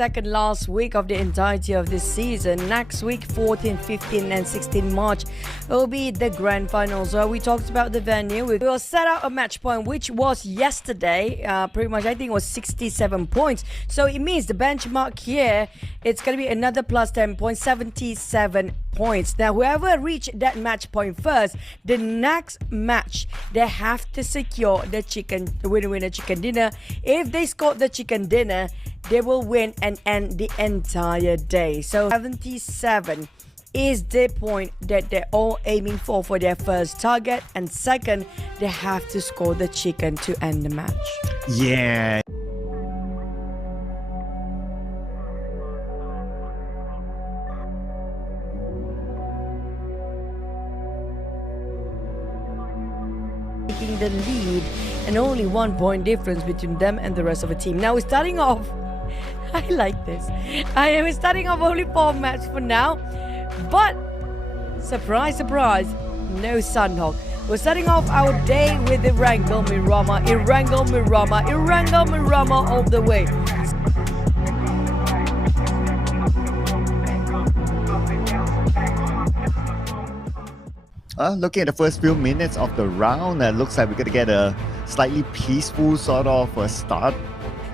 second last week of the entirety of this season. Next week, 14, 15 and 16 March will be the grand final. So we talked about the venue. We will set out a match point, which was yesterday. Pretty much, I think it was 67 points. So it means the benchmark here, it's going to be another plus 10 points, 77 points. Now, whoever reached that match point first, the next match, they have to secure the winner chicken dinner. If they score the chicken dinner, they will win and end the entire day. So 77 is the point that they're all aiming for their first target, and second, they have to score the chicken to end the match. Yeah. Taking the lead, and only 1 point difference between them and the rest of the team. Now we're starting off. I like this. I am starting off only 4 maps for now, but surprise, surprise, no Sunhawk. We're starting off our day with Erangel Mirama, all the way. Looking at the first few minutes of the round, looks like we're going to get a slightly peaceful sort of start.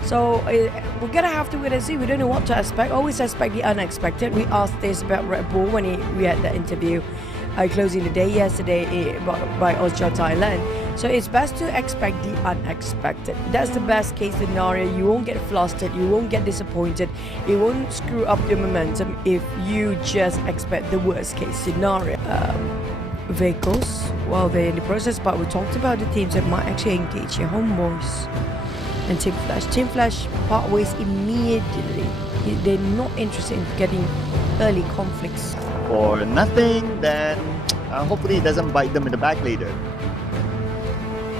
So we're going to have to wait and see. We don't know what to expect. Always expect the unexpected. We asked this about Red Bull when we had the interview closing the day yesterday by Austria Thailand. So it's best to expect the unexpected. That's the best case scenario. You won't get flustered. You won't get disappointed. It won't screw up your momentum if you just expect the worst case scenario. Vehicles while they're in the process, but we talked about the teams that might actually engage your homeboys and Team Flash. Team Flash part ways immediately. They're not interested in getting early conflicts. Or nothing, then hopefully it doesn't bite them in the back later.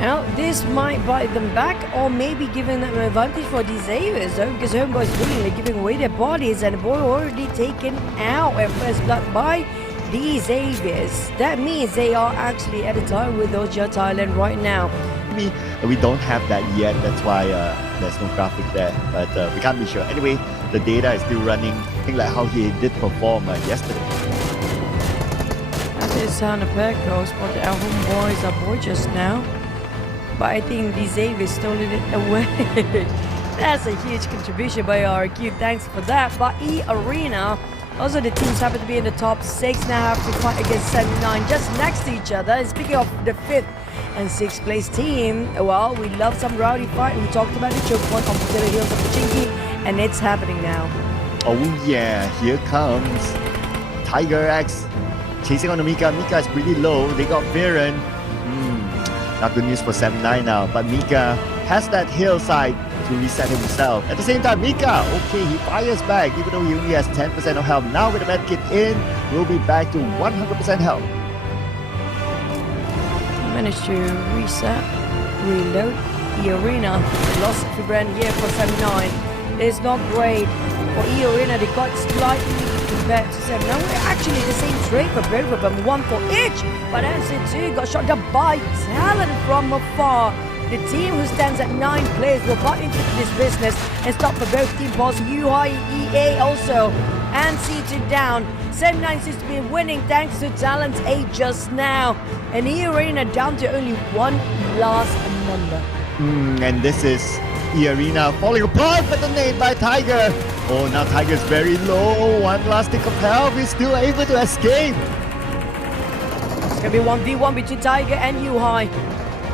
Now, this might bite them back, or maybe giving them an advantage for these Avians, though, because homeboys willingly giving away their bodies, and the boy already taken out at first blood by these Avians. That means they are actually at a time with Austria Thailand right now. We don't have that yet, that's why there's no graphic there, but we can't be sure. Anyway, the data is still running, I think like how he did perform yesterday. That is Hanapeko spotted our homeboys, our boy just now, but I think these Avians stolen it away. That's a huge contribution by RQ, thanks for that. But E-Arena, also the teams happen to be in the top 6, now have to fight against 79 just next to each other. And speaking of the 5th and 6th place team, well, we love some rowdy fight. We talked about the choke point on the heels of the Chinky, and it's happening now. Oh yeah, here comes Tiger X chasing on the Mika. Mika is really low. They got Viren. Not good news for 79 now, but Mika has that hillside to reset himself. At the same time, Mika, okay, he fires back even though he only has 10% of health. Now with the medkit in, we'll be back to 100% health. Managed to reset, reload the arena. Lost to brand here for 79. It's not great for E-Arena. They got slightly compared to 79. We're actually the same trade for both of them, 1 for each. But MC2 got shot down by talent from afar. The team who stands at 9 players will butt into this business and stop for both team boss UI, EA also, and C2 down. 79 seems to be winning thanks to Talent's 8 just now. And E-Arena down to only 1 last member. And this is E-Arena falling apart, but the nade by Tiger. Oh, now Tiger's very low. 1 last tick of health. He's still able to escape. It's going to be 1v1 between Tiger and UI.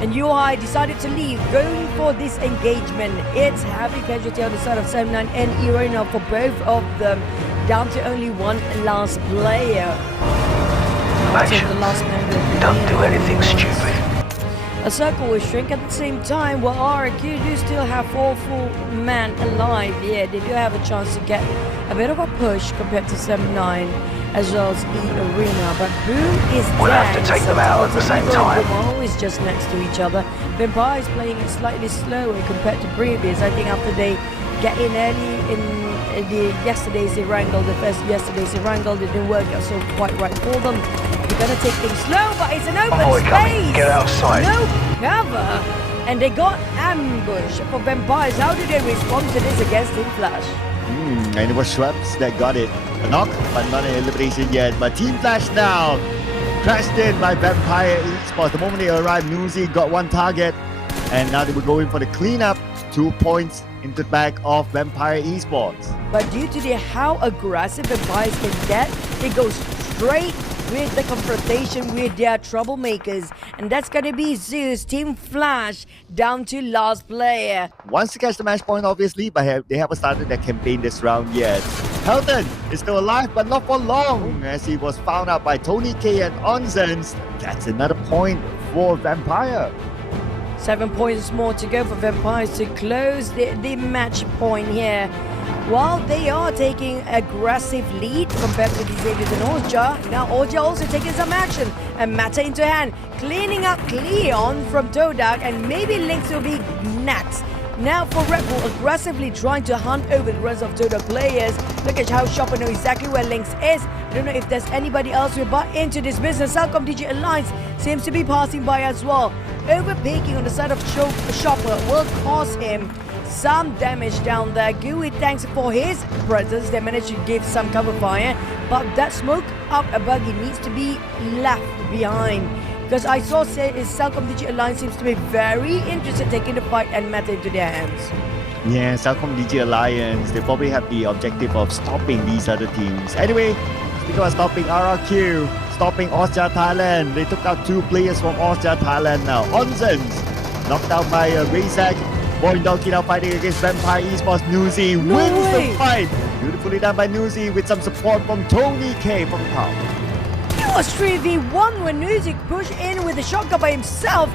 And UI decided to leave, going for this engagement. It's heavy casualty on the side of 79 and E-Arena for both of them. Down to only 1 last player. Action. The last member. Don't do anything stupid. A circle will shrink at the same time, while RQ do still have 4 full men alive. Yeah, they do have a chance to get a bit of a push compared to 79 as well as E-Arena. But Boom is We'll have to take them out at the same time. They're always just next to each other. Vampire is playing it slightly slower compared to previous. I think after they get in early in yesterday's Erangel, the first yesterday's Erangel, it didn't work out so quite right for them. They're gonna take things slow, but it's an open space. Get outside. No cover, and they got ambushed for vampires. How do they respond to this against Team Flash? And it was Schweppes that got it. A knock, but not an elimination yet. But Team Flash now crashed in by Vampire Esports. The moment they arrived, Nuzi got one target. And now they were going for the cleanup. 2 points into the back of Vampire Esports. But due to how aggressive Vampires can get, they go straight with the confrontation with their troublemakers. And that's going to be Zeus, Team Flash, down to last player. Wants to catch the match point, obviously, but they haven't started their campaign this round yet. Helton is still alive, but not for long, as he was found out by Tony K and Onzens. That's another point for Vampire. 7 points more to go for Vampires to close the match point here. While they are taking aggressive lead compared to the Xavier and Orja, now Orja also taking some action. And Mata into hand, cleaning up Cleon from Todak, and maybe Lynx will be next. Now for Red Bull aggressively trying to hunt over the rest of Todak players. Look at how Shopper knows exactly where Lynx is. I don't know if there's anybody else who bought into this business. Salcom DJ Alliance seems to be passing by as well. Overpeaking on the side of Shopper will cause him some damage down there. Gooey, thanks for his presence. They managed to give some cover fire, but that smoke up a buggy needs to be left behind. Because I saw Salcom DJ Alliance seems to be very interested in taking the fight and Meta into their hands. Yeah, Salcom DJ Alliance, they probably have the objective of stopping these other teams. Anyway, speaking of stopping RRQ, stopping Austria Thailand. They took out 2 players from Austria Thailand now. Onzens, knocked out by Razak. Boy Donkey now fighting against Vampire Esports. Nuzi wins the fight. Beautifully done by Nuzi with some support from Tony K from the top. It was 3v1 when Nuzi pushed in with the shotgun by himself.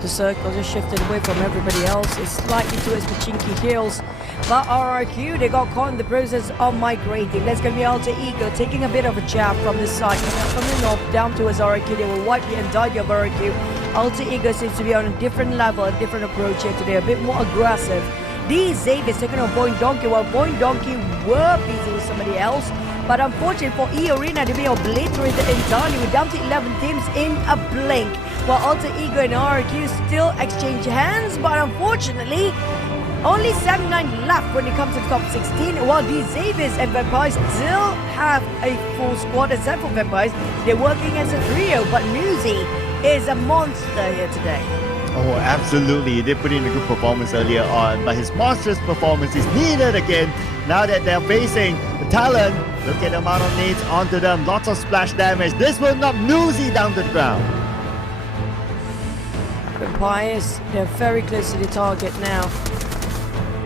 The circle just shifted away from everybody else. It's slightly towards the chinky heels. But RRQ, they got caught in the process of migrating. That's going to be Alter Ego taking a bit of a jab from this side. From the north down towards RRQ. They will wipe the entirety of RRQ. Alter Ego seems to be on a different level, a different approach here today. A bit more aggressive. These Xavier's taking on Boing Donkey, while Boing Donkey were busy with somebody else. But unfortunately for E-Arena, they be obliterated entirely. We're down to 11 teams in a blink. While Alter Ego and RRQ still exchange hands, but unfortunately, only 7-9 left when it comes to the top 16, while the Xaviers and Vampires still have a full squad. Except for Vampires, they're working as a trio, but Nuzi is a monster here today. Oh, absolutely. They put in a good performance earlier on, but his monstrous performance is needed again now that they're facing the talent. Look at the amount of nades onto them. Lots of splash damage. This will knock Nuzi down to the ground. Vampires, they're very close to the target now.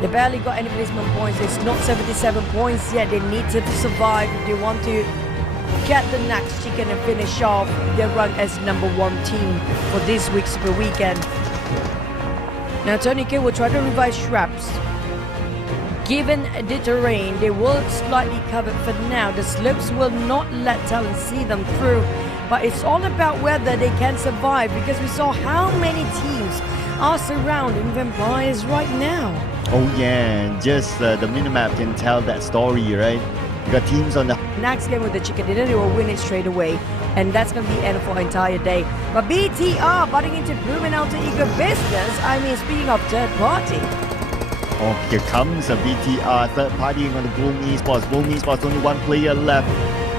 They barely got any placement points. It's not 77 points yet. They need to survive if they want to get the next chicken and finish off their run as #1 team for this week's Super Weekend. Now Tony K will try to revive Schweppes. Given the terrain, they will slightly cover for now. The slopes will not let talent see them through. But it's all about whether they can survive, because we saw how many teams are surrounding Vampires right now. Oh yeah, just the minimap can tell that story, right? You got teams on the Next game with the chicken dinner, they will win it straight away. And that's going to be the end for the entire day. But BTR butting into Proven Alter Ego business. I mean, speaking of third party. Oh, here comes a BTR third partying on the Boom Esports. Boom Esports, only 1 player left.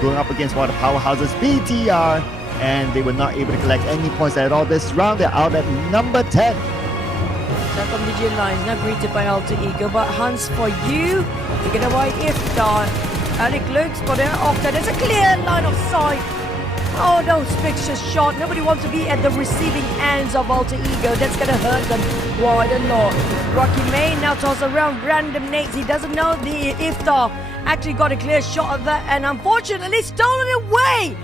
Going up against one of the powerhouses, BTR. And they were not able to collect any points at all this round. They're out at number 10. From DJ Lines, now greeted by Alter Ego, but Hans for you, taken away Iftar. Alec looks for their off there. There's a clear line of sight. Oh no, Spix's shot. Nobody wants to be at the receiving ends of Alter Ego. That's gonna hurt them quite a lot. Rocky May now tosses around random nades. He doesn't know the Iftar actually got a clear shot of that, and unfortunately stolen away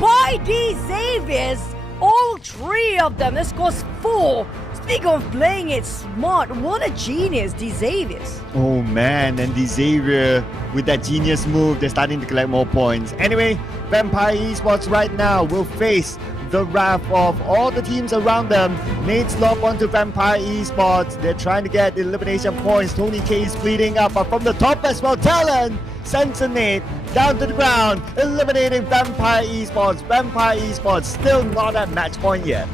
by the Xaviers. All 3 of them. This scores 4. Speak of playing it smart, what a genius, the Xaviers. Oh man, and the Xavier with that genius move, they're starting to collect more points. Anyway, Vampire Esports right now will face the wrath of all the teams around them. Nate slop onto Vampire Esports. They're trying to get elimination points. Tony K is bleeding up, but from the top as well, Talon sends a nade down to the ground, eliminating Vampire Esports. Vampire Esports still not at match point yet.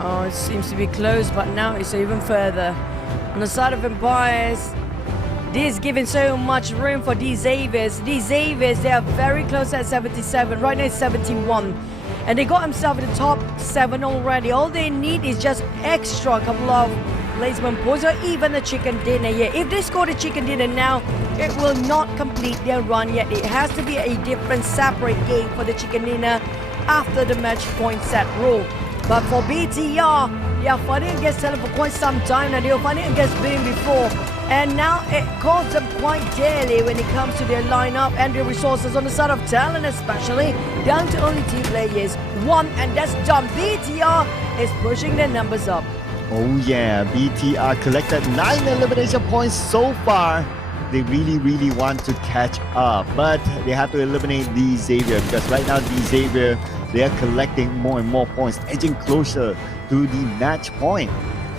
Oh, it seems to be close, but now it's even further. On the side of Empires, this is giving so much room for these Xaviers. These Xaviers, they are very close at 77. Right now it's 71. And they got themselves in the top 7 already. All they need is just extra couple of placement points or even a chicken dinner here. If they score the chicken dinner now, it will not complete their run yet. It has to be a different separate game for the chicken dinner after the match point set rule. But for BTR, they are fighting against Teller for quite some time now. They were fighting against Boom before. And now it costs them quite dearly when it comes to their lineup and their resources on the side of talent especially. Down to only 2 players. 1 and that's done. BTR is pushing their numbers up. Oh yeah, BTR collected 9 elimination points so far. They really want to catch up, but they have to eliminate the Xavier because right now the Xavier, they are collecting more and more points, edging closer to the match point.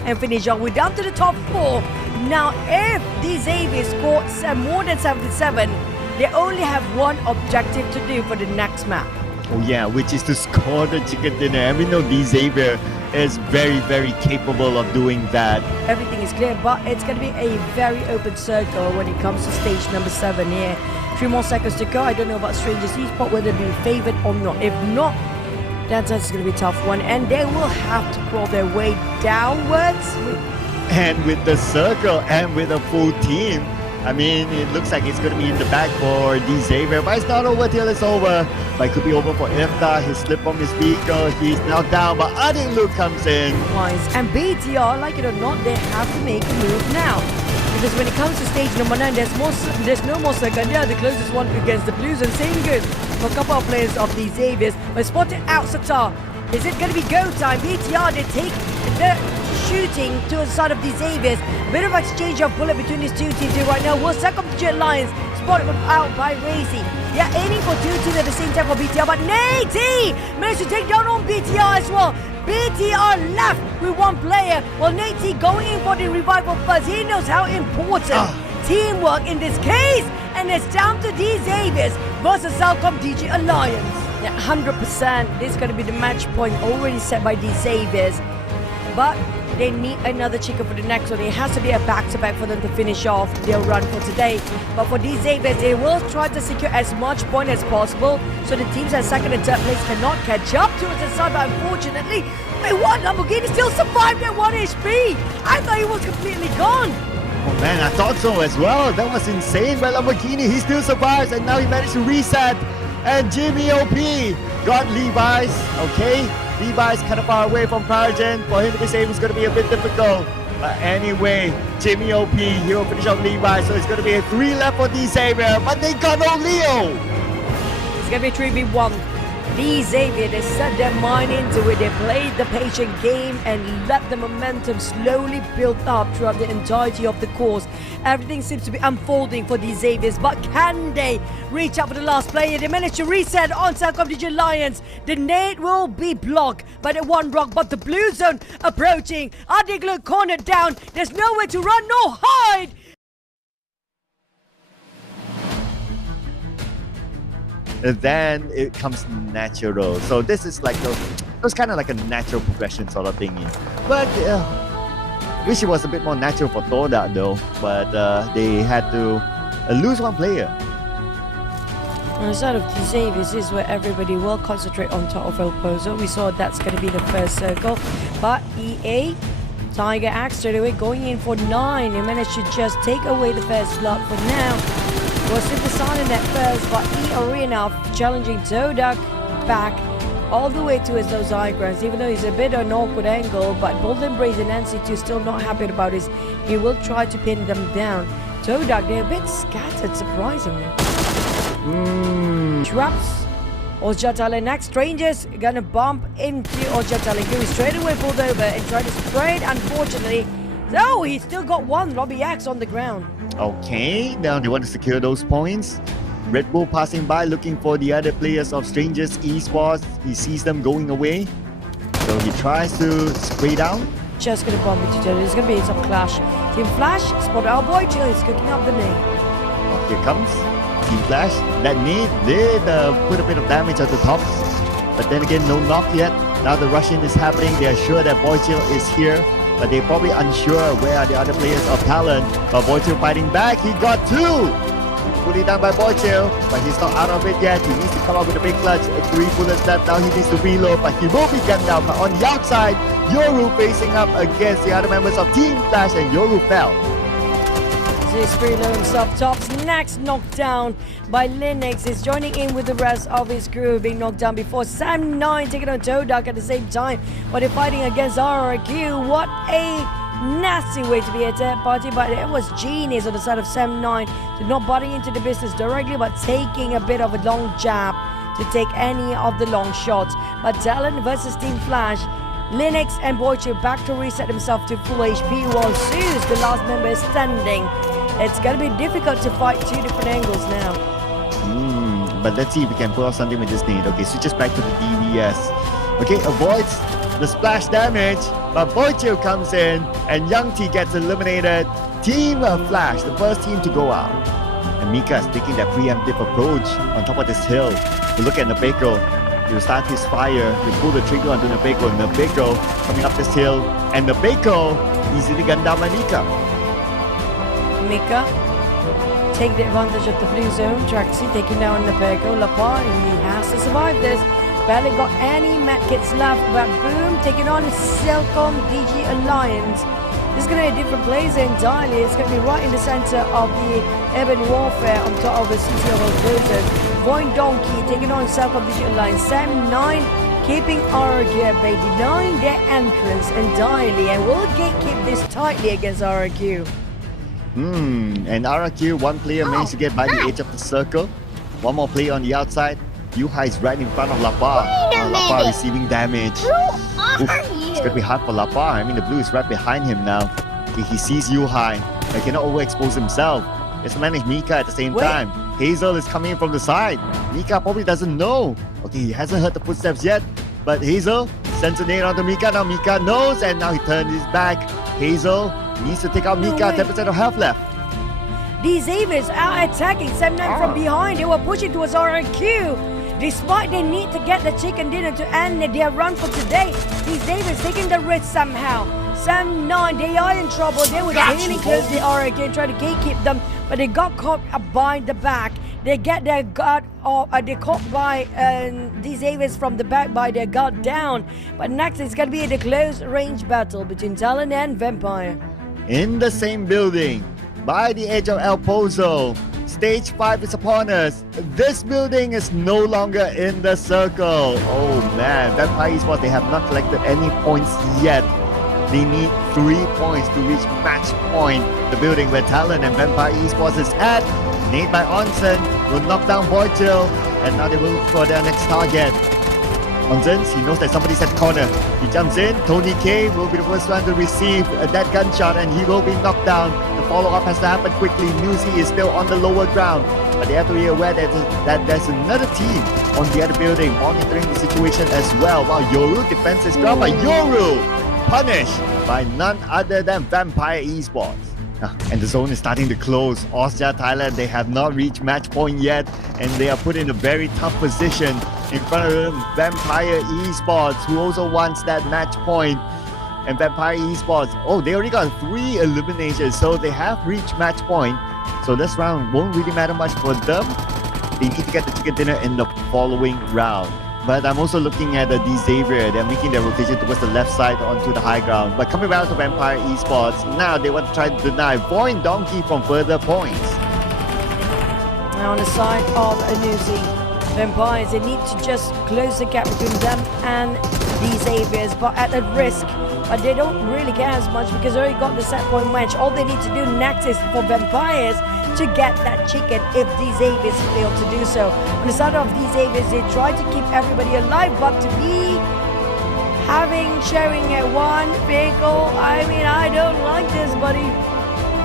And finish off, we're down to the top 4. Now if the Xavier score more than 77, they only have one objective to do for the next map. Oh yeah, which is to score the chicken dinner. And we know the Xavier is very capable of doing that. Everything is clear, but it's going to be a very open circle when it comes to stage number 7 here. 3 more seconds to go. I don't know about Strangers Esports, whether they'll be favored or not. If not, that's going to be a tough one. And they will have to crawl their way downwards. And with the circle and with a full team, I mean, it looks like it's going to be in the back for the Xavier, but it's not over till it's over. But it could be over for Ifta. He slipped from his vehicle. He's now down, but Adin Luke comes in. Wise. And BTR, like it or not, they have to make a move now. Because when it comes to stage number 9, there's no more second. Yeah, the closest one against the Blues, and same goes for a couple of players of the Xaviers. But spotted out Satar. Is it going to be go time? BTR, they take the shooting to the side of the Xaviers. A bit of exchange of bullet between these two teams here right now. Will Circumdigit Lions spotted out by Racy. They're aiming for 2 teams at the same time for BTR, but Nate managed to take down on BTR as well. BTR left with 1 player, while Nate going in for the revival first. He knows how important teamwork in this case, and it's down to the Xaviers versus Circumdigit Alliance. Yeah, 100%. This is going to be the match point already set by the Xaviers. But they need another chicken for the next one. It has to be a back-to-back for them to finish off their run for today. But for these Xaviers, they will try to secure as much point as possible so the teams at 2nd and 3rd place cannot catch up to us inside. But unfortunately, wait, what? Lamborghini still survived at 1 HP. I thought he was completely gone. Oh man, I thought so as well. That was insane. But Lamborghini, he still survives, and now he managed to reset. And Jimmy OP got Levi's. Okay, Levi's kind of far away from Paragen. For him to be safe is going to be a bit difficult. But anyway, Jimmy OP, he will finish off Levi. So it's going to be a 3 left for the Xavier. But they got no Leo. It's going to be 3v1. The Xavier, they set their mind into it. They played the patient game and let the momentum slowly build up throughout the entirety of the course. Everything seems to be unfolding for the Xaviers, but can they reach out for the last player? They managed to reset on Circumdigit Lions. The nade will be blocked by the 1 rock, but the blue zone approaching. Adiglu cornered down. There's nowhere to run, no hide. And then it comes natural. So this is like it was kind of like a natural progression sort of thingy. But wish it was a bit more natural for Toda though. But they had to lose 1 player. On the side of the Xaviers, this is where everybody will concentrate on top of El Pozo. We saw that's going to be the first circle. But EA, Tiger Axe straight away going in for 9. They managed to just take away the first block for now. Was in the silent at first, but E-Arena challenging Zodak back all the way to his those diagrams, even though he's a bit on an awkward angle. But Golden Brazen and NC2 still not happy about this. He will try to pin them down. Zodak, they're a bit scattered, surprisingly. Traps Ojatale next. Strangers gonna bump into Ojatale. He straight away pulled over and tried to spray it, unfortunately. So he still got 1 Robbie Axe on the ground. Okay, now they want to secure those points. Red Bull passing by looking for the other players of Strangers Esports. He sees them going away. So he tries to spray down. Just gonna bump into each other. There's gonna be some clash. Team Flash, spot our boy Chill is cooking up the nade. Oh, here comes Team Flash. That nade did put a bit of damage at the top. But then again, no knock yet. Now the rushing is happening. They are sure that Boy Chill is here. but they're probably unsure where are the other players of talent. But Boychill fighting back. He got 2. Fully done by Boychill, but he's not out of it yet. He needs to come up with a big clutch. 3 bullets left now. He needs to reload, but he will be gunned down. But on the outside, Yoru facing up against the other members of Team Flash, and Yoru fell. SUBCRIBE himself tops. Next knocked down by Linux is joining in with the rest of his crew being knocked down before Sam9 taking on Todak at the same time. But they're fighting against RRQ. What a nasty way to be a third party, but it was genius on the side of Sam9 to not butting into the business directly, but taking a bit of a long jab to take any of the long shots. But Talent versus Team Flash, Linux and Boychill back to reset himself to full HP while Zeus, the last member, is standing. It's going to be difficult to fight 2 different angles now. But let's see if we can pull off something with this nade. Okay, switches back to the DVS. Okay, avoids the splash damage, but Boychill comes in and Young T gets eliminated. Team Flash, the first team to go out. And Mika is taking that preemptive approach on top of this hill. To look at Nabeko. He'll start his fire. He'll pull the trigger onto Nabeko. Nabeko coming up this hill. And Nabeko easily gunned down by Mika. Mika take the advantage of the blue zone. Traxi taking down Nabeko. Lapa, he has to survive this. Barely got any medkits left, but boom, taking on Silcom DG Alliance. This is going to be a different place entirely. It's going to be right in the center of the urban warfare on top of the city of Eldozo. Void Donkey taking on Silcom DG Alliance. Sam9 keeping RRQ at bay, denying their entrance entirely, and will gatekeep this tightly against RRQ. And RRQ, one player managed to get by the edge of the circle. One more player on the outside. Yuhai is right in front of Lapa. Lapa receiving damage. It's going to be hard for Lapa. I mean, the blue is right behind him now. Okay, he sees Yuhai, but cannot overexpose himself. He has to manage Mika at the same time. Hazel is coming in from the side. Mika probably doesn't know. Okay, he hasn't heard the footsteps yet, but Hazel sends a nade onto Mika. Now Mika knows, and now he turns his back. Hazel needs to take out Mika. 10% of health left. These Avis are attacking Sam9 from behind. They were pushing towards RRQ. Despite they need to get the chicken dinner to end their run for today, these Avis taking the risk somehow. Sam9, they are in trouble. They were really close to RRQ, trying to gatekeep them, but they got caught by the back. They get their guard off, they caught by these Avis from the back by their guard down. But next it's going to be the close range battle between Talon and Vampire. In the same building, by the edge of El Pozo, Stage 5 is upon us. This building is no longer in the circle. Oh man, Vampire Esports, they have not collected any points yet. They need 3 points to reach match point. The building where Talon and Vampire Esports is at. Nade by Onsen will knock down Boychill, and now they will look for their next target. Onsen, he knows that somebody's at the corner. He jumps in. Tony K will be the first one to receive that gunshot, and he will be knocked down. The follow-up has to happen quickly. Newsy is still on the lower ground, but they have to be aware that there's another team on the other building monitoring the situation as well. While Yoru defends his ground, but Yoru punished by none other than Vampire Esports. And the zone is starting to close. Austria, Thailand, they have not reached match point yet, and they are put in a very tough position in front of them. Vampire Esports, who also wants that match point. And Vampire Esports, oh, they already got 3 eliminations, so they have reached match point. So this round won't really matter much for them. They need to get the chicken dinner in the following round. But I'm also looking at the Xavier. They're making their rotation towards the left side onto the high ground. But coming back to Vampire Esports, now they want to try to deny Void Donkey from further points. Now on the side of Anuzi, Vampires, they need to just close the gap between them and these Xaviers, but at a risk. But they don't really care as much because they already got the set point match. All they need to do next is for Vampires to get that chicken if these Avis fail to do so. On the side of these Avis, they try to keep everybody alive, but to be sharing one vehicle, I mean, I don't like this, buddy.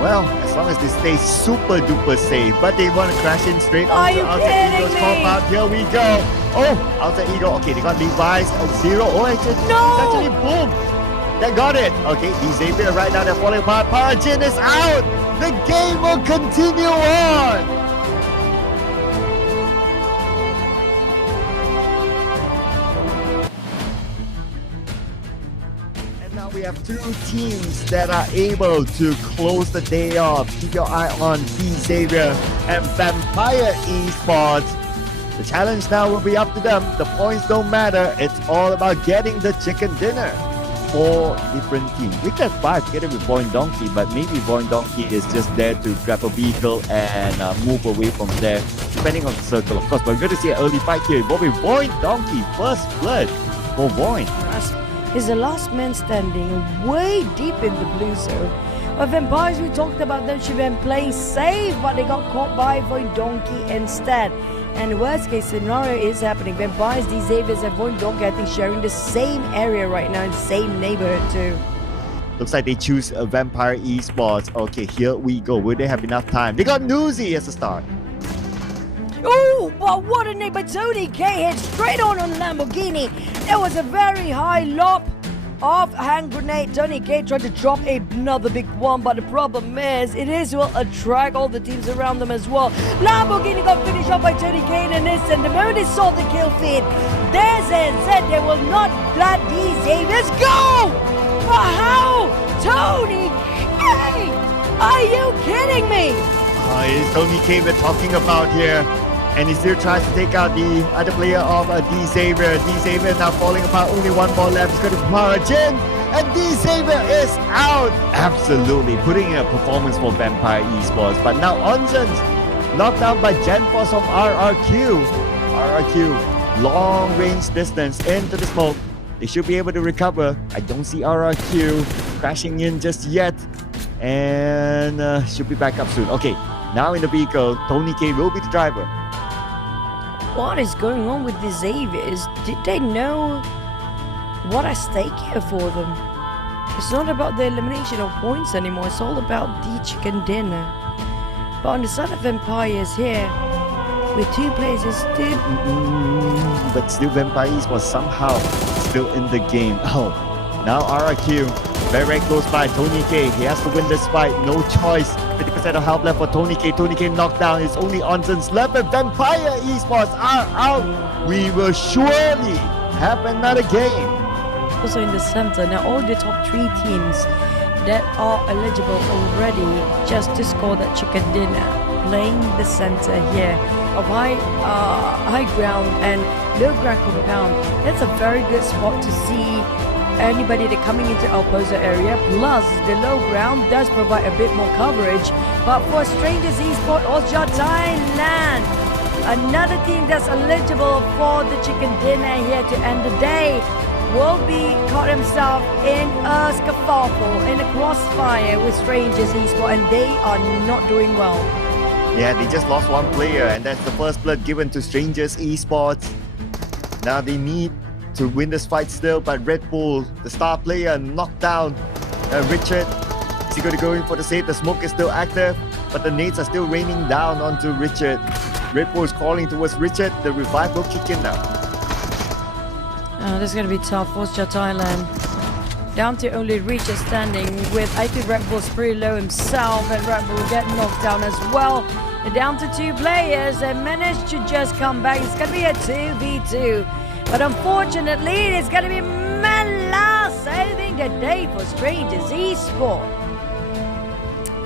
Well, as long as they stay super duper safe, but they want to crash in straight onto Outer Eagle's compound. Here we go. Oh, Outer Eagle. Okay, they got Levi's 0. Oh, actually, boom. They got it. Okay, Xavier right now, they're falling apart. Parajin is out. The game will continue on. And now we have two teams that are able to close the day off. Keep your eye on Xavier and Vampire Esports. The challenge now will be up to them. The points don't matter. It's all about getting the chicken dinner. 4 different teams. We got 5 together with Boy and Donkey, but maybe Boy and Donkey is just there to grab a vehicle and move away from there, depending on the circle, of course. But we're going to see an early fight here involving Boy and Donkey. First blood for Boy. He's the last man standing, way deep in the blue zone. But Vampires, we talked about them, should have been playing safe, but they got caught by Boy Donkey instead. And the worst case scenario is happening. Vampires, Xaviers, and Boy Donkey, I think, sharing the same area right now in the same neighborhood too. Looks like they choose a Vampire Esports. Okay, here we go. Will they have enough time? They got Newsy as a start. Oh, but what a name by Tony K, hit straight on Lamborghini. There was a very high lob of hand grenade. Tony K tried to drop another big one, but the problem is it will attract all the teams around them as well. Lamborghini got finished off by Tony K in an instant. The moment they saw the kill feed, they said they will not let these Xaviers go. But how? Tony K! Are you kidding me? It's Tony K we're talking about here. And he still tries to take out the other player of Xavier. Xavier now falling apart. Only one more left. He's going to Margin. And Xavier is out. Absolutely. Putting in a performance for Vampire Esports. But now Onsens knocked out by GenForce from RRQ. RRQ, long range distance into the smoke. They should be able to recover. I don't see RRQ crashing in just yet. And should be back up soon. Okay, now in the vehicle, Tony K will be the driver. What is going on with the Xaviers? Did they know what at stake here for them? It's not about the elimination of points anymore. It's all about the chicken dinner. But on the side of Vampires here, with 2 players, is still... But still Vampires was somehow still in the game. Oh, now RRQ. Very close by Tony K. He has to win this fight. No choice. 50% of health left for Tony K. Tony K knocked down. It's only Onsens left. And Vampire Esports are out. We will surely have another game. Also in the center. Now all the top 3 teams that are eligible already just to score that chicken dinner, playing the center here of high ground and low ground compound. That's a very good spot to see anybody that coming into our opposite area. Plus the low ground does provide a bit more coverage. But for Strangers Esports, Austria, Thailand, another team that's eligible for the chicken dinner here to end the day, will be caught himself in a scuffle, in a crossfire with Strangers Esports, and they are not doing well. Yeah, they just lost 1 player, and that's the first blood given to Strangers Esports. Now they need to win this fight still, but Red Bull, the star player, knocked down Richard. Is he going to go in for the save? The smoke is still active, but the nades are still raining down onto Richard. Red Bull is calling towards Richard. The revive will kick in now. Oh, this is going to be tough. Austria, Thailand. Down to only Richard standing with, I think Red Bull's pretty low himself, and Red Bull will get knocked down as well. Down to 2 players and managed to just come back. It's going to be a 2v2. But unfortunately, it's going to be Mela saving the day for Strangers Esports.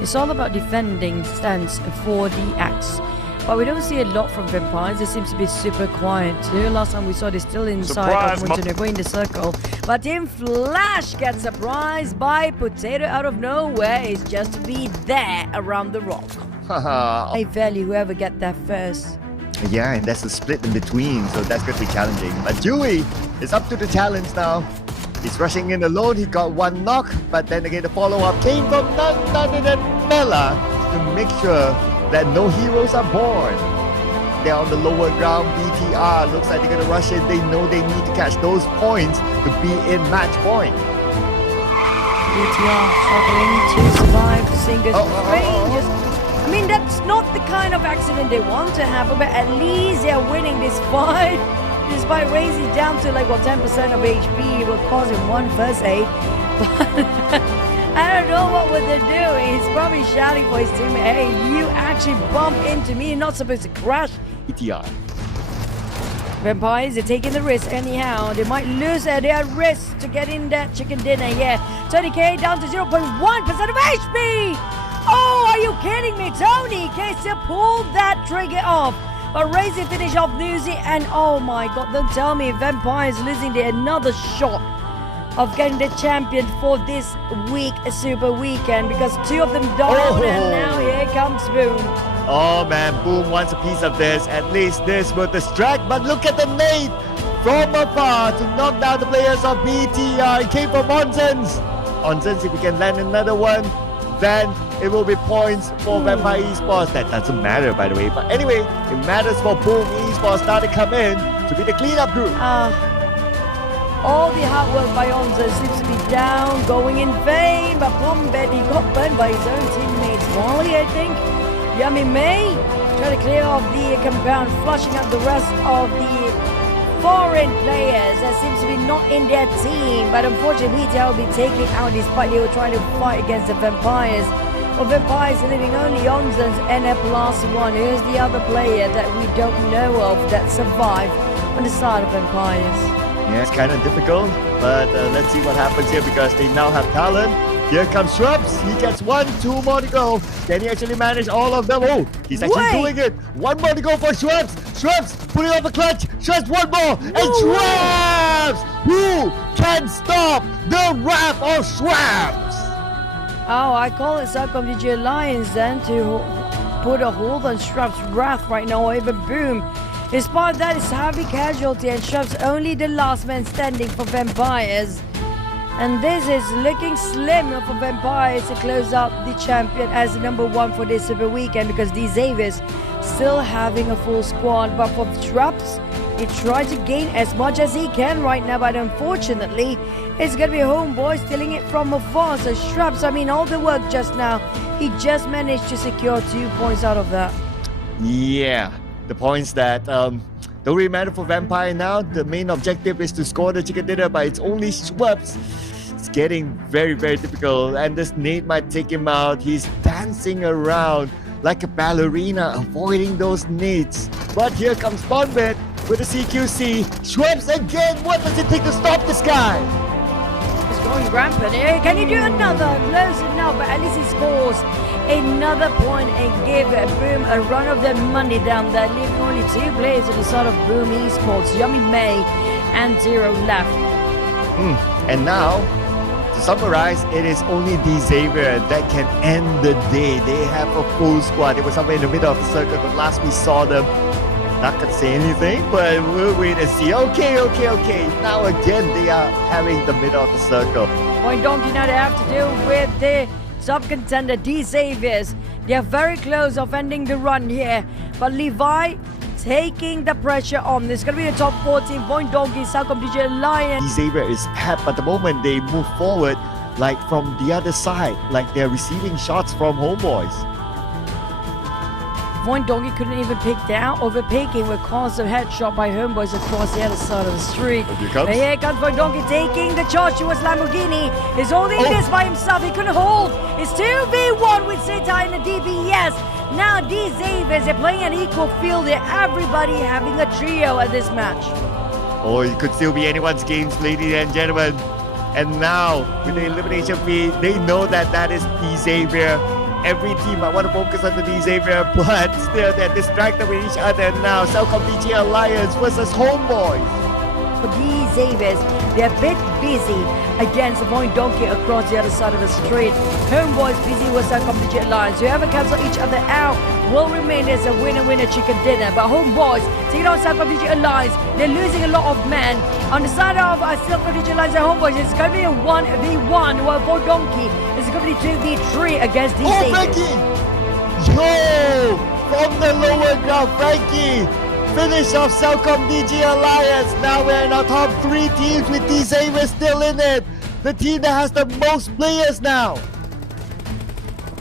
It's all about defending stance for the Axe. But we don't see a lot from Vampires. It seems to be super quiet too. Last time we saw they're still inside of Montenegro in the circle. But Team Flash gets surprised by Potato out of nowhere. It's just to be there around the rock. I value whoever get there first. Yeah, and that's a split in between, so that's going to be challenging. But Dewey is up to the challenge now. He's rushing in alone. He got 1 knock, but then again the follow-up came from none other than Mela to make sure that no heroes are born. They're on the lower ground. BTR looks like they're going to rush in. They know they need to catch those points to be in match point. BTR struggling to survive, seeing this Strangers. I mean, that's not the kind of accident they want to happen, but at least they're winning this fight. Despite raising down to like, 10% of HP, it will cause him 1 first aid. But I don't know what they're doing. He's probably shouting for his teammate, hey, you actually bump into me, you're not supposed to crash. BTR. Vampires are taking the risk anyhow. They might lose their risk to get in that chicken dinner. Yeah, 20k down to 0.1% of HP. Oh, are you kidding me? Tony K still pulled that trigger off. But Razy finish off Newsy, and oh my god, don't tell me Vampires losing another shot of getting the champion for this week, Super Weekend, because two of them down, and now here comes Boom. Oh man, Boom wants a piece of this. At least this will distract. But look at the nade from afar to knock down the players of BTR. It came from Onsens. Onsens, if we can land another one, then it will be points for Vampire Esports. That doesn't matter, by the way. But anyway, it matters for Boom Esports now to come in to be the cleanup group. All the hard work by Onza seems to be down, going in vain. But Bombet, he got burned by his own teammates. Wally, I think. Yummy May trying to clear off the compound, flushing out the rest of the foreign players that seems to be not in their team. But unfortunately, PTL will be taking out despite they were trying to fight against the Vampires. Well, Vampires are leaving only Onzens and a plus one. Here's the other player that we don't know of that survived on the side of Vampires. Yeah, it's kind of difficult, but let's see what happens here because they now have talent. Here comes Shrubs. He gets 2 more to go. Can he actually manage all of them? Oh, he's actually doing it. 1 more to go for Shrubs. Shrubs putting off a clutch. Shrubs 1 more. And Shrubs! Who can stop the wrath of Shrubs? Oh, I call it Subcom DJ Alliance then to put a hold on Shrubs' wrath right now, or even Boom. Despite that, it's heavy casualty and Shrubs only the last man standing for Vampires. And this is looking slim for Vampires to close out the champion as the number 1 for this Super Weekend, because these Xavier's still having a full squad. But for Shrubs, he tried to gain as much as he can right now, but unfortunately, it's going to be Homeboy stealing it from afar. So Shrubs, I mean, all the work just now, he just managed to secure 2 points out of that. Yeah, the points that don't really matter for Vampire now. The main objective is to score the chicken dinner, but it's only Shrubs. It's getting very, very difficult, and this nade might take him out. He's dancing around like a ballerina, avoiding those nades. But here comes Bonbet with the CQC. Shrubs again. What does it take to stop this guy? He's going rampant. Hey, can he do another? Close enough, but at least he scores another point and give Boom a run of the money down there, leaving only 2 players on the side of Boom Esports, Yummy May and 0 left. And now, to summarize, it is only the Xavier that can end the day. They have a full squad. They were somewhere in the middle of the circle, but last we saw them, not gonna say anything, but we'll wait and see. Okay. Now again, they are having the middle of the circle. Point Donkey now they have to deal with the sub-contender, D Xaviers. They are very close of ending the run here, but Levi taking the pressure on. This is going to be the top 14. Point Donkey, Southcom DJ Alliance. Xavier is happy, but the moment they move forward, like from the other side, like they're receiving shots from Homeboys. Point Donkey couldn't even pick down, overpicking with constant headshot by Homeboys across the other side of the street. Here comes Point Donkey taking the charge towards Lamborghini. He's holding this by himself. He couldn't hold. It's 2v1 with Zeta in the DPS. Now these Xaviers are playing an equal field here. Everybody having a trio at this match. Oh, it could still be anyone's games, ladies and gentlemen. And now, with the elimination fee, they know that that is the Xavier. Every team might want to focus on the Xavier, but still they're distracted with each other now. Southcom DJ Alliance versus Homeboys. For these Xaviers, they're a bit busy against the Point Donkey across the other side of the street. Homeboys busy with Southcom DJ Alliance. Whoever cancel each other out will remain as a winner-winner chicken dinner. But Homeboys taking on Southcom DJ Alliance. They're losing a lot of men. On the side of Southcom DJ Alliance and Homeboys, it's going to be a 1v1, while Point Donkey is going to be 2v3 against these Xaviers. Frankie! Yo! From the lower ground, Frankie! Finish off Southcom DJ Alliance. Now we're in our top 3 teams with these Xaviers still in it. The team that has the most players now.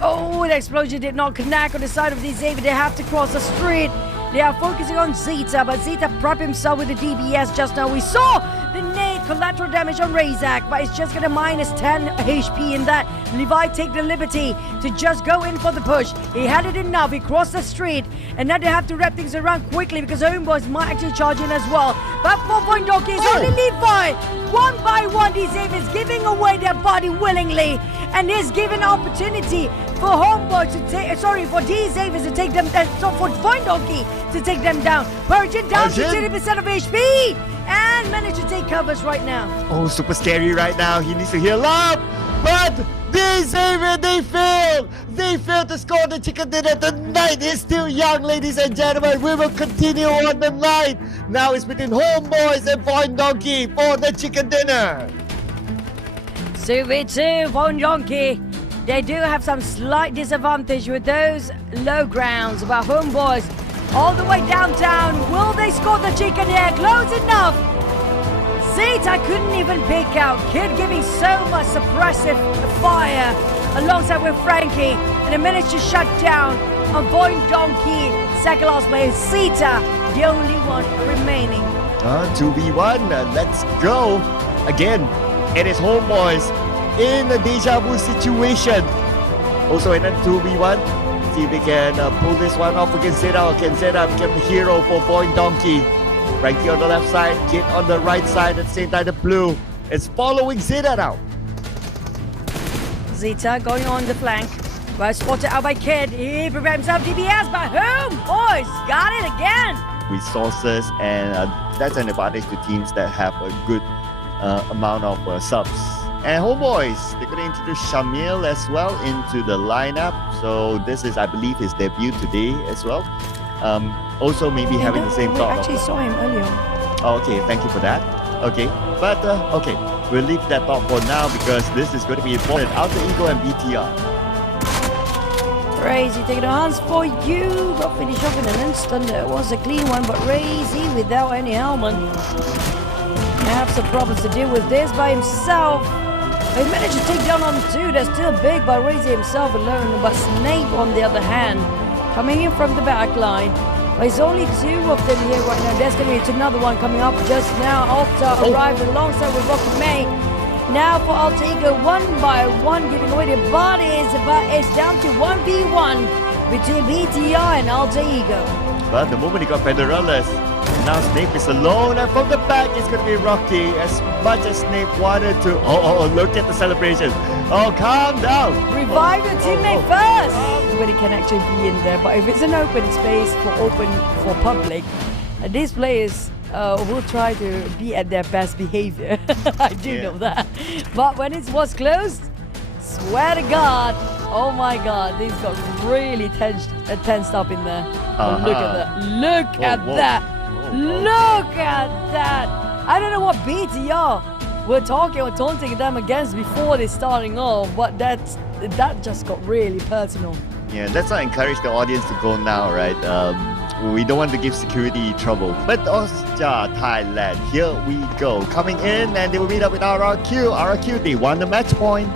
Oh, the explosion did not connect on the side of these Xavier. They have to cross the street. They are focusing on Zeta, but Zeta prepped himself with the DBS just now. We saw the nade collateral damage on Razak, but it's just gonna minus 10 HP in that. Levi take the liberty to just go in for the push. He had it enough. He crossed the street, and now they have to wrap things around quickly because Homeboys might actually charge in as well. But 4-point donkey is only Levi. One by one, these Avers giving away their body willingly, and is given opportunity for Homeboy to take, for these Avers to take them, for Point Donkey to take them down. Persian down to 30% of HP, and managed to take covers right now. Oh, super scary right now. He needs to heal up. But these Avers, they failed. They failed to score the chicken dinner. The night is still young, ladies and gentlemen. We will continue on the night. Now it's between Homeboys and Point Donkey for the chicken dinner. 2v2, Point Donkey. They do have some slight disadvantage with those low grounds, but Homeboys all the way downtown. Will they score the chicken here? Close enough. Zeta couldn't even pick out. Kid giving so much suppressive fire alongside with Frankie, and they managed to shut down on Point Donkey. Second last player, Zeta, the only one remaining. 2v1, let's go. Again, it is Homeboys in a deja vu situation. Also in a 2v1. See if they can pull this one off against Zeta, or can Zeta become the hero for Point Donkey. Frankie on the left side, Kid on the right side, at the same time the blue is following Zeta now. Zeta going on the flank. Well spotted out by Kid. He prepares himself. DBS by Homeboys. Got it again. Resources, and that's an advantage to teams that have a good amount of subs. And Homeboys, they're going to introduce Shamil as well into the lineup. So this is, I believe, his debut today as well. Also maybe having the same thought. We actually saw him earlier. Oh, okay, thank you for that. Okay, but okay, we'll leave that thought for now because this is going to be important. Alter Ego and BTR. Crazy taking a hands for you. Got finished off in an instant. It was a clean one, but Crazy without any helmet. Have some problems to deal with this by himself. He managed to take down on two. They're still big by Crazy himself alone. But Snape, on the other hand, coming in from the back line. There's only two of them here right now. There's going to be another one coming up just now. Alta arrived alongside with Rocket May. Now for Alter Ego, one by one, giving away their bodies. But it's down to 1v1 between BTR and Alter Ego. But the moment he got Federales, now Snape is alone, and from the back it's going to be Rocky. As much as Snape wanted to... Oh, look at the celebration. Oh, calm down. Revive your teammate first. When he can actually be in there. But if it's an open space for public, these players will try to be at their best behavior. I do know that. But when it was closed, swear to God, oh my God, these got really tensed up in there. Oh, look at that. Look at that. Look at that. I don't know what BTR were talking or taunting them against before they starting off, but that just got really personal. Yeah, let's not encourage the audience to go now, right? We don't want to give security trouble. But Osja Thailand, here we go. Coming in, and they will meet up with RRQ. RRQ, they won the match point.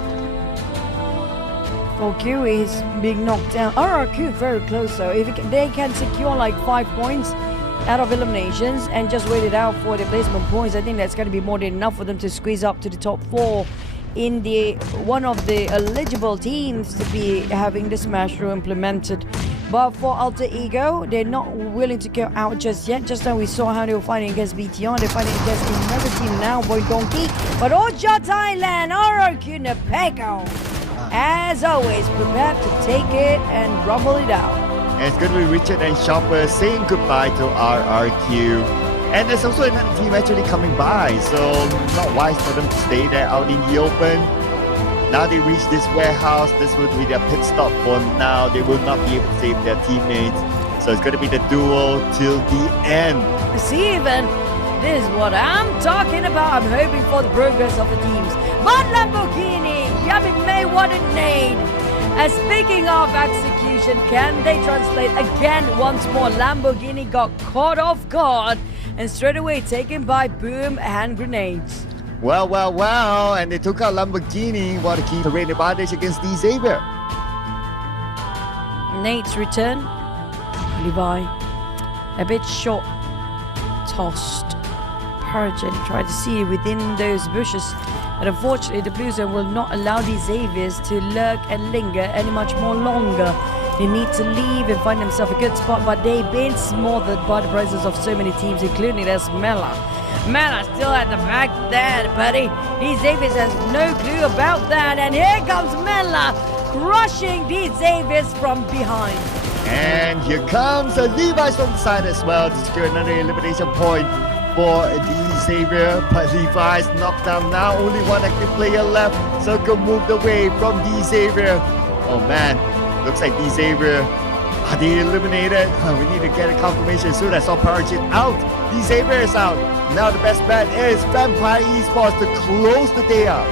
Q is being knocked down. RRQ very close though. If they can secure like 5 points out of eliminations and just wait it out for the placement points, I think that's going to be more than enough for them to squeeze up to the top 4 in the one of the eligible teams to be having the smash rule implemented. But for Alter Ego, they're not willing to go out just yet. Just now we saw how they were fighting against BTR. They're fighting against another team now, Boy Donkey. But Osja Thailand, RRQ Nepeko, as always, prepared to take it and rumble it out. And it's going to be Richard and Chopper saying goodbye to RRQ. And there's also another team actually coming by, so not wise for them to stay there out in the open. Now they reach this warehouse. This will be their pit stop for now. They will not be able to save their teammates. So it's going to be the duel till the end. Steven, this is what I'm talking about. I'm hoping for the progress of the teams. But Lamborghini, Yamik May, what a nade. And speaking of execution, can they translate again once more? Lamborghini got caught off guard and straight away taken by boom hand grenades. Well, and they took out Lamborghini while to keep the rain advantage against D Xavier. Nate's return. Levi, a bit short, tossed, Persian. Try to see within those bushes. But unfortunately, the Blue Zone will not allow these Xaviers to lurk and linger any much more longer. They need to leave and find themselves a good spot, but they've been smothered by the presence of so many teams, including there's Mela. Mela still at the back there, buddy. These Xaviers has no clue about that, and here comes Mela, crushing these Xaviers from behind. And here comes Levi's from the side as well to secure another elimination point for the Xavier. But Levi's knocked down now. Only one active player left. Circle moved away from the Xavier. Oh man, looks like the Xavier. Are they eliminated? We need to get a confirmation soon. I saw Parachute out. The Xavier is out. Now the best bet is Vampire Esports to close the day up.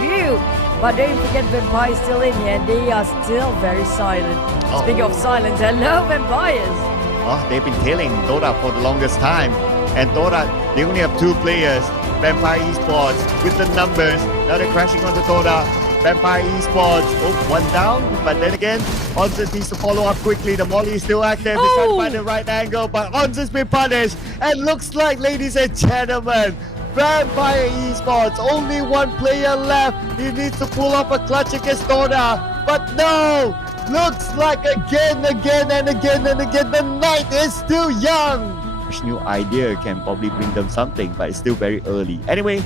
Phew. But don't forget Vampire is still in here. They are still very silent. Oh. Speaking of silence, hello Vampires. Oh, they've been tailing Dota for the longest time. And Dota, they only have 2 players. Vampire Esports with the numbers. Now they're crashing onto Dota. Vampire Esports, one down. But then again, Onsis needs to follow up quickly. The Molly is still active. He's trying to find the right angle. But Onsis been punished. And looks like, ladies and gentlemen, Vampire Esports, only 1 player left. He needs to pull off a clutch against Dota. But no! Looks like again, the night is still young. Which new idea can probably bring them something, but it's still very early. Anyway,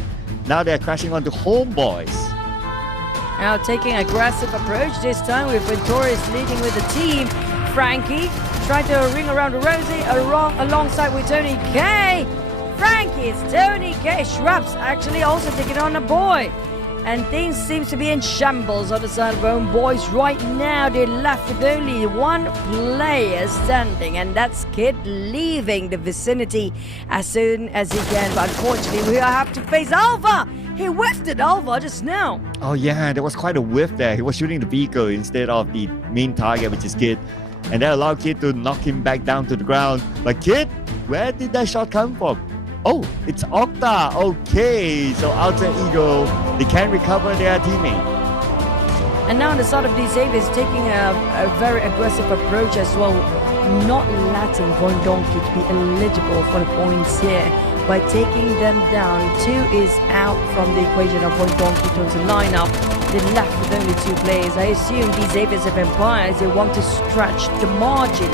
now they're crashing onto Homeboys. Now taking aggressive approach this time with Ventoris leading with the team. Frankie trying to ring around Rosie alongside with Tony K. Frankie's Tony K. Shrubs actually also taking on a boy. And things seem to be in shambles on the side of Homeboys right now. They're left with only 1 player standing, and that's Kid leaving the vicinity as soon as he can. But unfortunately, we have to face Alva. He whiffed at Alva just now. Oh yeah, there was quite a whiff there. He was shooting the vehicle instead of the main target, which is Kid. And that allowed Kid to knock him back down to the ground. But Kid, where did that shot come from? Oh, it's Octa. Okay, so Alter Ego, they can recover their teammate. And now on the side of these Xaviers taking a very aggressive approach as well, not letting Void Donkey to be eligible for the points here by taking them down. 2 is out from the equation of Void Donkey towards the lineup. They're left with only 2 players. I assume these Xaviers are Vampires. They want to stretch the margin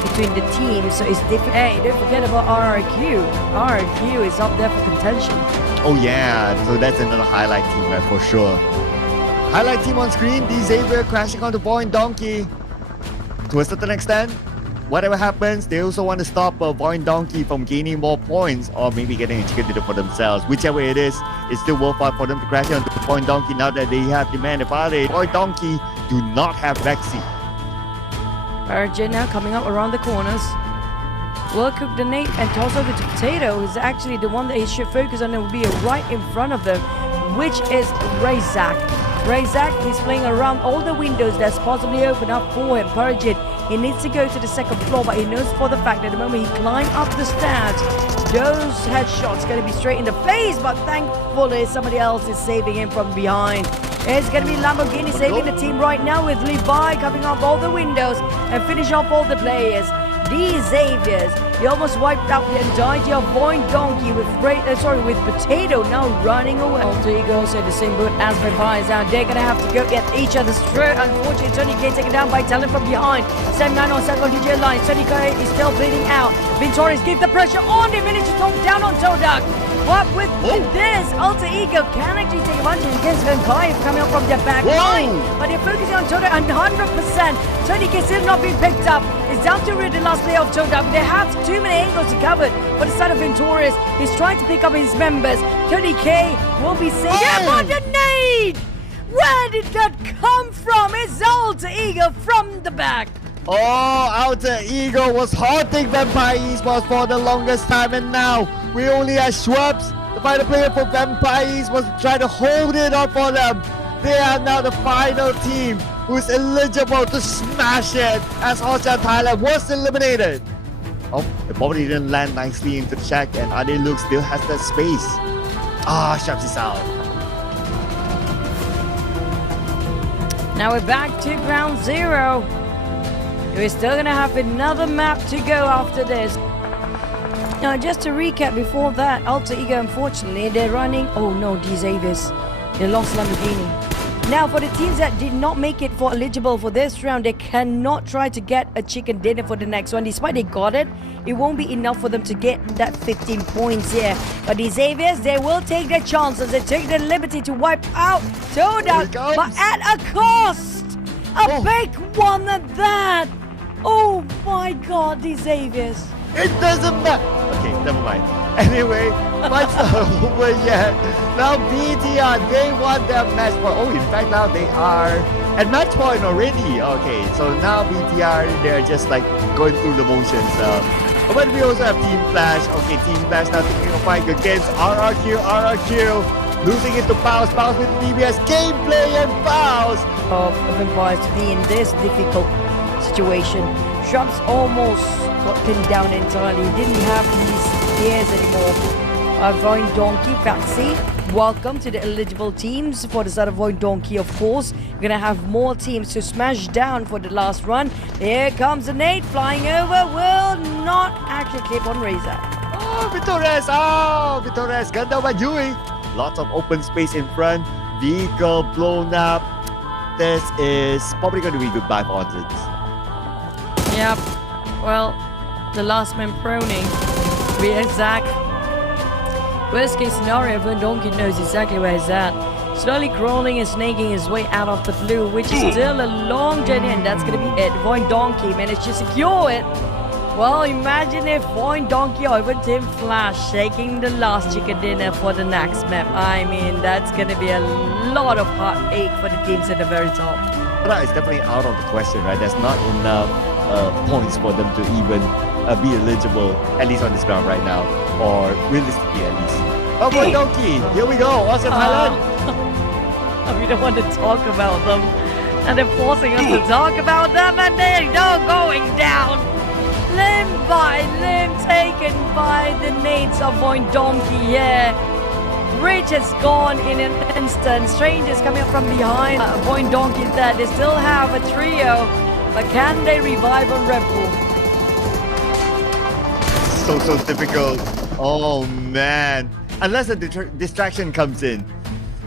between the teams, so it's different. Hey, don't forget about RRQ. RRQ is up there for contention. Oh yeah, so that's another highlight team, right, for sure. Highlight team on screen, the Xavier crashing onto Void Donkey. To a certain extent, whatever happens, they also want to stop Void Donkey from gaining more points or maybe getting a chicken dinner for themselves. Whichever it is, it's still worthwhile for them to crash onto Void Donkey now that they have demand advantage. Void Donkey do not have Vexi. Virgin now coming up around the corners. Well cooked the nade and toss over to Potato, who's actually the one that he should focus on and will be right in front of them, which is Razak. Razak, he's playing around all the windows that's possibly open up for him. Virgin, he needs to go to the 2nd floor, but he knows for the fact that the moment he climbs up the stairs, those headshots going to be straight in the face, but thankfully somebody else is saving him from behind. It's going to be Lamborghini saving the team right now with Levi coming up all the windows and finish off all the players. These Xaviers, he almost wiped out the entirety of Void Donkey with Potato now running away. Alter Ego also the same boat as Vampires out. They're going to have to go at each other's throat. Unfortunately, Tony K taken down by Talent from behind. 7-9 on second DJ line. Tony K is still bleeding out. Ventoris give the pressure on him. Managed to talk down on Todak. But with this, Alter Ego can actually take advantage against Vampire coming up from their back line. But they're focusing on Todak 100%. Tony K still not being picked up. It's down to the last player of Todak. They have too many angles to cover. For the side of Ventoris, he's trying to pick up his members. Tony K will be saved. Yeah, but the nade! Where did that come from? It's Alter Ego from the back. Oh, Alter Ego was haunting Vampire Esports for the longest time, and now we only have Schwabs, the final player for Vampire Esports, to try to hold it up for them. They are now the final team who's eligible to smash it as Hotshot Thailand was eliminated. Oh, the ball didn't land nicely into the check, and Ade Luke still has that space. Schwabs is out. Now we're back to ground zero. We're still going to have another map to go after this. Now, just to recap before that, Alter Ego, unfortunately, they're running... Oh no, these Avis. They lost Lamborghini. Now, for the teams that did not make it for eligible for this round, they cannot try to get a chicken dinner for the next one. Despite they got it, it won't be enough for them to get that 15 points here. But these Avias, they will take their chances. They take their liberty to wipe out Toadout, but at a cost! A big one at that! Oh my god, these Avias. It doesn't matter. Okay, never mind. Anyway, fight's not over yet. Now BTR, they want their match point. Oh, in fact, now they are at match point already. Okay, so now BTR, they're just like going through the motions. But we also have Team Flash. Okay, Team Flash now taking a fight against RRQ. Losing it to Pals with PBS gameplay and Pals. Of Vampires to be in this difficult situation. Shrubs almost got pinned down entirely. Didn't have these gears anymore. Void Donkey, Vaxi, welcome to the eligible teams for the side of Void Donkey, of course. We're gonna have more teams to smash down for the last run. Here comes a nade flying over. Will not actually clip on Razor. Vitores, gunned down by Yui. Lots of open space in front. Vehicle blown up. This is probably going to be goodbye for Onsens. Yep. Well, the last man proning. Be exact. Worst case scenario, Von Donkey knows exactly where he's at. Slowly crawling and snaking his way out of the blue, which is still a long journey, and that's going to be it. Von Donkey managed to secure it. Well, imagine if Von Donkey over Team Flash shaking the last chicken dinner for the next map. I mean, that's going to be a lot of heartache for the teams at the very top. That is definitely out of the question, right? There's not enough points for them to even be eligible, at least on this ground right now, or realistically at least. Oh, Von Donkey, here we go, awesome Thailand. We don't want to talk about them, and they're forcing us to talk about them, and they're not going down. Limb by limb taken by the nades of Von Donkey here. Rich has gone in an instant. Strangers coming up from behind. Von Donkey there. They still have a trio. But can they revive on Red Bull? So difficult. Oh man. Unless a distraction comes in.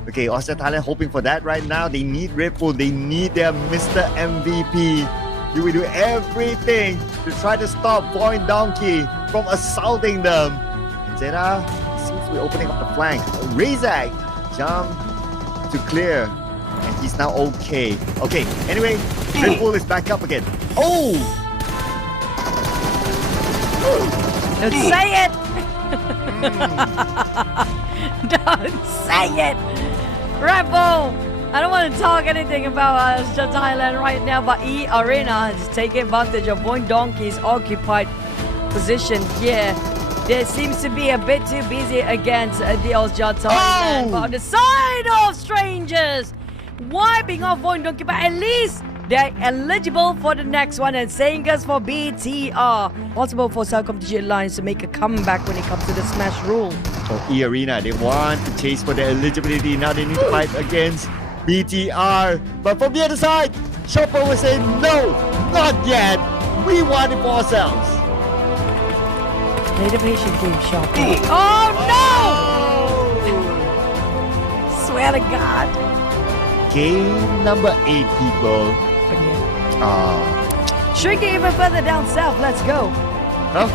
Okay, Austria Thailand hoping for that right now. They need Red Bull. They need their Mr. MVP. You will do everything to try to stop Von Donkey from assaulting them. Zeta seems to be opening up the flank. Razak jump to clear. And he's now okay. Okay, anyway, Red Bull is back up again. Oh! Don't say it! Don't say it! Red Bull! I don't want to talk anything about Thailand right now, but E Arena has taken advantage of Von Donkey's occupied position here. There seems to be a bit too busy against the Austria Thailand. But on the side of Strangers, wiping off Von Donkey, but at least they're eligible for the next one, and same goes for BTR. Possible for South Competition Alliance to make a comeback when it comes to the Smash rule. For E Arena, they want to chase for their eligibility. Now they need to fight against BTR. But from the other side, Chopper was saying, no, not yet. We want it for ourselves. Play the patient game, Chopper. Oh no! Swear to God. Game number 8, people. Shrinking even further down south. Let's go. Huh?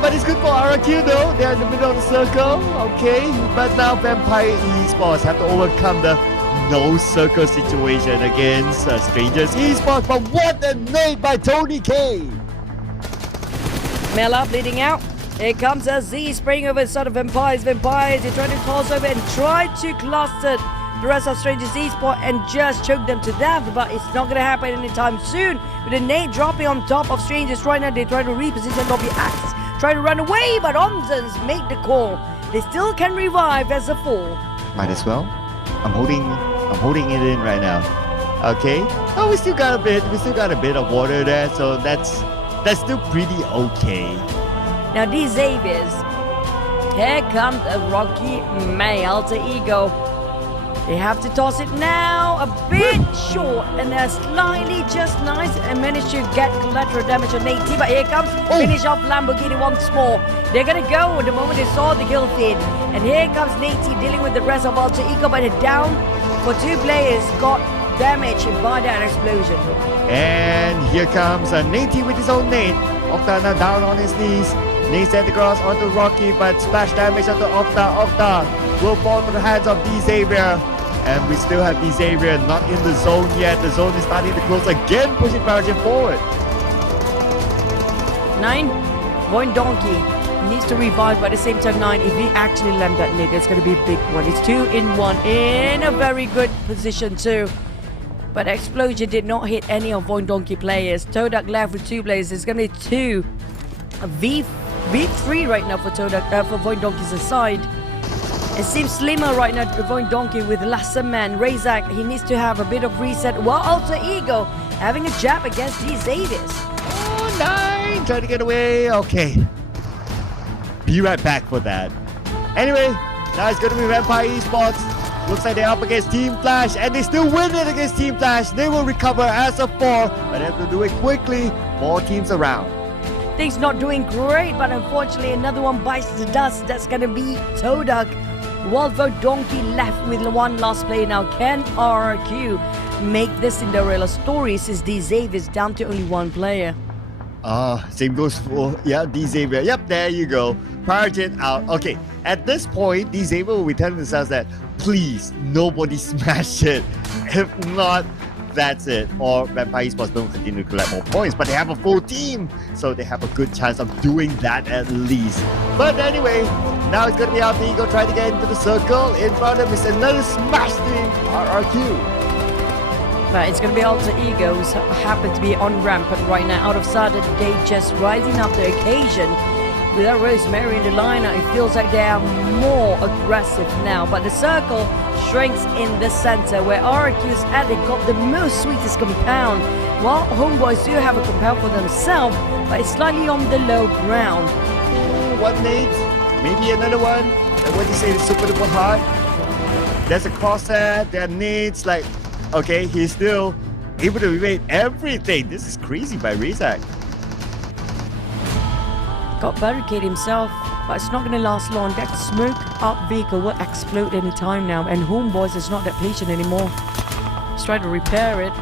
But it's good for RRQ though. They're in the middle of the circle. Okay. But now Vampire Esports have to overcome the no circle situation against Strangers Esports. But what a nade by Tony K. Mela bleeding out. Here comes a Z spraying over sort of Vampires. Vampires, they try to toss over and try to cluster the rest of Strangers Esports and just choke them to death, but it's not going to happen anytime soon. With a nade dropping on top of Strangers right now, they try to reposition Lobby Axis, try to run away, but Omzens make the call. They still can revive as a fall. Might as well. I'm holding it in right now. Okay. Oh, we still got a bit of water there, so that's still pretty okay. Now these Xaviers, here comes a Rocky May Alter Ego. They have to toss it now, a bit short, and they're slightly just nice and managed to get collateral damage on Nate. But here comes finish off Lamborghini once more. They're gonna go the moment they saw the kill feed. And here comes Nate dealing with the rest of Alter Ego, but they're down for 2 players, got damaged by that explosion. And here comes Nate with his own nade. Octa now down on his knees. Nate sent across onto Rocky, but splash damage onto Octa. Octa will fall to the hands of D-Xavier. And we still have D-Xavier not in the zone yet. The zone is starting to close again, pushing Paragen forward. 9, Void Donkey needs to revive, but at the same time 9, if he actually land that nade, it's going to be a big one. It's 2 in 1 in a very good position too. But Explosion did not hit any of Void Donkey players. Todak left with 2 players. It's going to be 2 V3 right now for Todak, for Void Donkey's side. It seems slimmer right now to Void Donkey with lesser man. Razak, he needs to have a bit of reset. While Alter Ego having a jab against D-Xavier. Oh, 9! Trying to get away. Okay. Be right back for that. Anyway, now it's going to be Vampire Esports. Looks like they're up against Team Flash, and they still win it against Team Flash. They will recover as a 4, but they have to do it quickly. More teams around. Things not doing great, but unfortunately another one bites the dust. That's going to be Todak. While Void Donkey left with one last player now. Can RRQ make the Cinderella story since D-Xavier is down to only 1 player? Same goes for, D-Xavier. Yep, there you go. Paragen out. Okay, at this point, D-Xavier will be telling themselves that, please, nobody smash it. If not, that's it. Or Vampire Esports don't continue to collect more points, but they have a full team, so they have a good chance of doing that at least. But anyway, now it's going to be Alter Ego trying to get into the circle. In front of him is another smash team, RRQ. But it's going to be Alter Ego who happen to be on rampant right now. Out of Sudden, they just rising up the occasion. Without Rosemary in the lineup, it feels like they are more aggressive now. But the circle shrinks in the center where RRQ's at. They got the most sweetest compound. While Homeboys do have a compound for themselves, but it's slightly on the low ground. One nade, maybe another one. And what do you say is super duper hard? There's a crosshair, there are nades, like, okay, he's still able to evade everything. This is crazy by Razak. Got barricade himself, but it's not going to last long. That smoke up vehicle will explode any time now, and Homeboys is not that patient anymore. Let's try to repair it.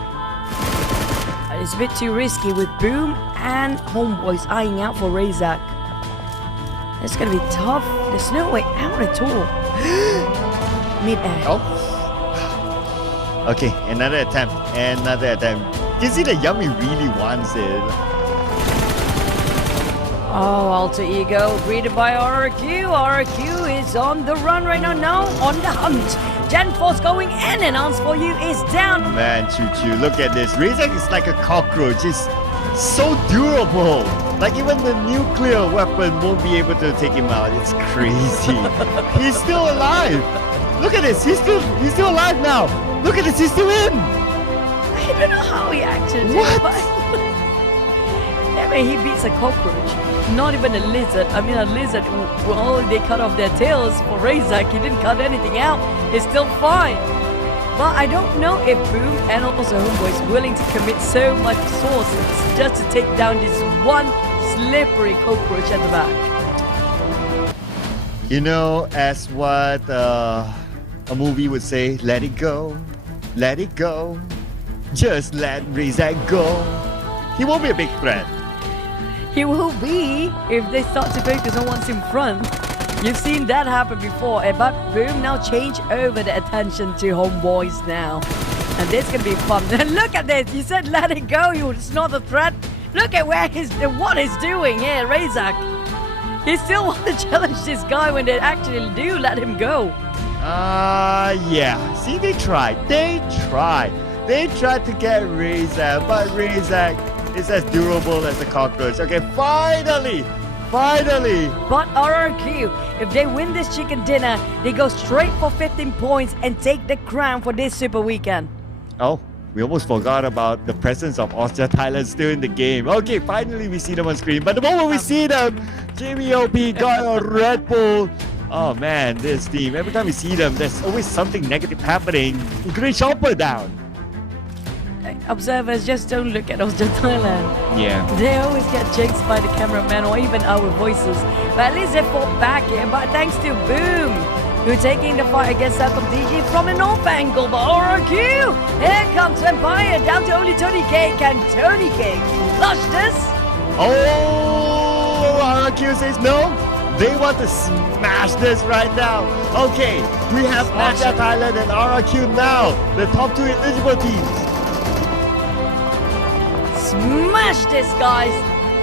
It's a bit too risky with Boom and Homeboys eyeing out for Razak. It's going to be tough. There's no way out at all. Mid-air. Oh. Okay, another attempt. You see that Yummy really wants it. Oh, Alter Ego, greeted by RRQ. RRQ is on the run right now, on the hunt. Gen Force going in, and Answer for You is down. Man, Choo, look at this. Razak is like a cockroach. It's so durable. Like even the nuclear weapon won't be able to take him out. It's crazy. He's still alive. Look at this. He's still alive now. Look at this. He's still in. I don't know how he actually did it, but I mean, he beats a cockroach. Not even a lizard. I mean, a lizard, well, they cut off their tails for Razak. He didn't cut anything out. He's still fine. But I don't know if Boom and also Homeboy is willing to commit so much resources just to take down this one slippery cockroach at the back. You know, as what a movie would say, let it go. Let it go. Just let Razak go. He won't be a big threat. He will be if they start to focus on what's in front. You've seen that happen before. But Boom now change over the attention to Homeboys now. And this can be fun. And look at this. You said let it go. It's not a threat. Look at what he's doing here, Razak. He still wants to challenge this guy when they actually do let him go. Yeah. See, they tried. They tried to get Razak, but Razak is as durable as a cockroach. Okay, finally! But RRQ, if they win this chicken dinner, they go straight for 15 points and take the crown for this Super Weekend. Oh, we almost forgot about the presence of Austria Thailand still in the game. Okay, finally we see them on screen. But the moment we see them, Jimmy OP got a Red Bull. Oh man, this team. Every time we see them, there's always something negative happening. Great Chopper down. Observers, just don't look at us, just Thailand. Yeah. They always get jinxed by the cameraman or even our voices. But at least they fought back here. But thanks to Boom, who's taking the fight against that of DG from an off angle. But RRQ, here comes Empire down to only Tony K. Can Tony K flush this? Oh, RRQ says no. They want to smash this right now. Okay, we have Asia Thailand and RRQ now, the top two eligible teams. Smash this, guys.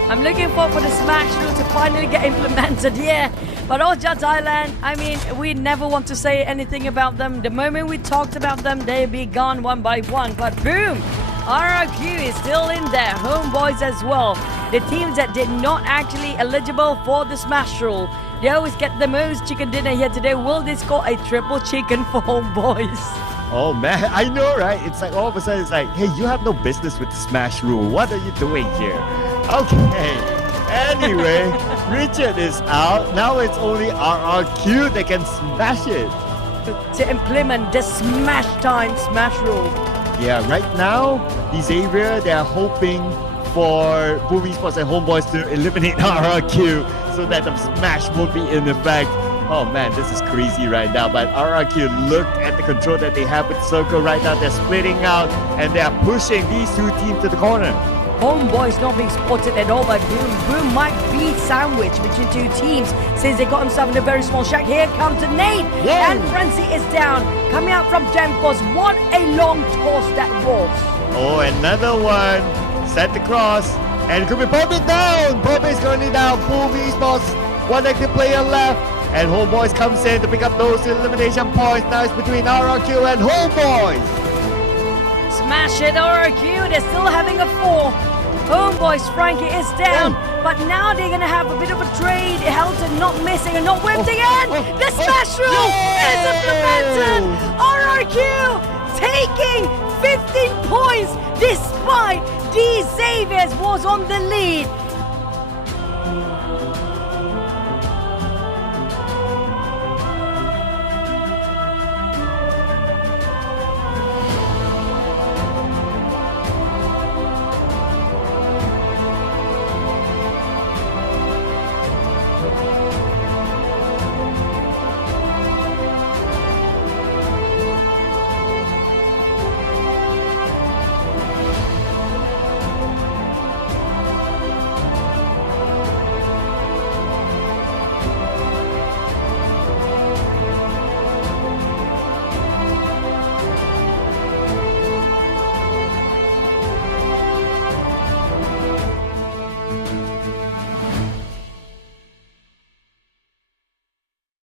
I'm looking forward for the smash rule to finally get implemented, yeah. But Oja Thailand, I mean, we never want to say anything about them. The moment we talked about them, they'd be gone one by one. But boom, RRQ is still in there. Homeboys as well. The teams that did not actually eligible for the smash rule. They always get the most chicken dinner here today. Will they score a triple chicken for Homeboys? Oh man, I know, right? It's like all of a sudden it's like, hey, you have no business with the smash rule. What are you doing here? Okay. Anyway, Richard is out. Now it's only RRQ that can smash it. To implement the smash time smash rule. Yeah, right now, Xavier, they're hoping for Boom Esports and Homeboys to eliminate RRQ so that the smash won't be in effect. Oh man, this is crazy right now. But RRQ, look at the control that they have with Circle right now. They're splitting out and they are pushing these two teams to the corner. Homeboy's not being spotted at all by Boom. Boom might be sandwiched between two teams since they got himself in a very small shack. Here comes the nade. Whoa. And Frenzy is down. Coming out from Demkos. What a long toss that was. Oh, another one. Set the cross. And it could be Poppy down. Poppy's currently down. Boom Esports. One active player left. And Homeboys comes in to pick up those elimination points. Now it's between RRQ and Homeboys. Smash it, RRQ. They're still having a 4. Homeboys, Frankie is down. But now they're going to have a bit of a trade. Helton not missing and not whipped again. The smash rule is implemented. RRQ taking 15 points despite D. Xaviers was on the lead.